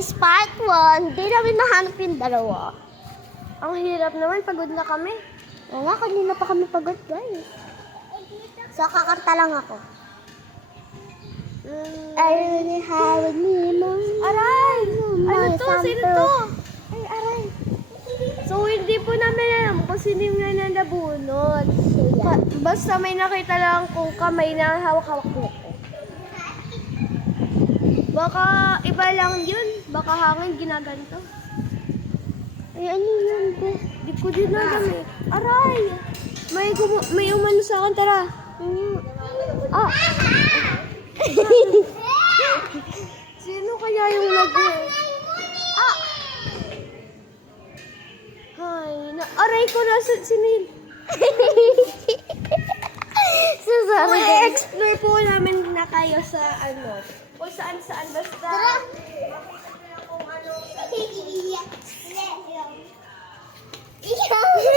is part 1. Di namin mahanap yung dalawa. Ang hirap naman, pagod na kami. Oo nga, kanina pa kami pagod, guys. So, kakanta lang ako. I really have a lemon. Aray! Ano to? Sino to? Ay, aray. So, hindi po namin alam kung sino yung nabunot. Siya. Basta may nakita lang kung kamay na hawak-hawak ko. Baka iba lang yun. Baka hangin ginaganto. Ay, ano yun, be? Di ko din alam eh. Aray! May umano sa akin, tara. Ah! Sino kaya yung Ah! Hay, aray ko na sinil. So, sorry, guys. I-explore po namin na kayo sa kung saan-saan basta. Tara.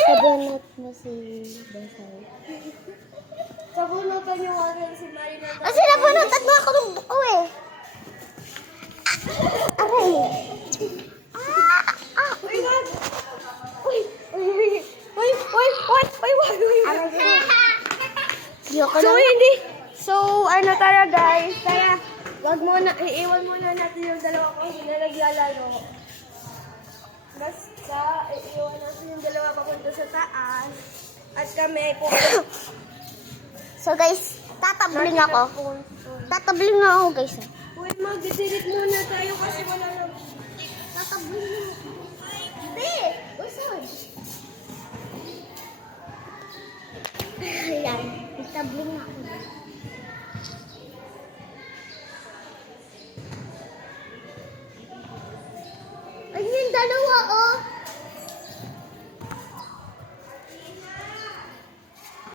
Sabunot mo si Basay. Sabunutan yung si Marina. Kasi nabunutan mo ako ng buko eh. Aray. Uy, wag! Uy! Uy! Aray. Yoko So, na. hindi. So, tara guys. Tara. Wag muna, iiwan muna natin yung dalawa kung hindi na naglalaro. Basta, iiwan natin yung dalawa papunta sa taas. At kami po. So guys, tatabling ako. Tatabling na ako guys. Uy, mag-delete muna tayo kasi wala na. Tatabling na ako. Hindi! Usod. Ayan, tatabling na ako. Ayun, dalawa oh.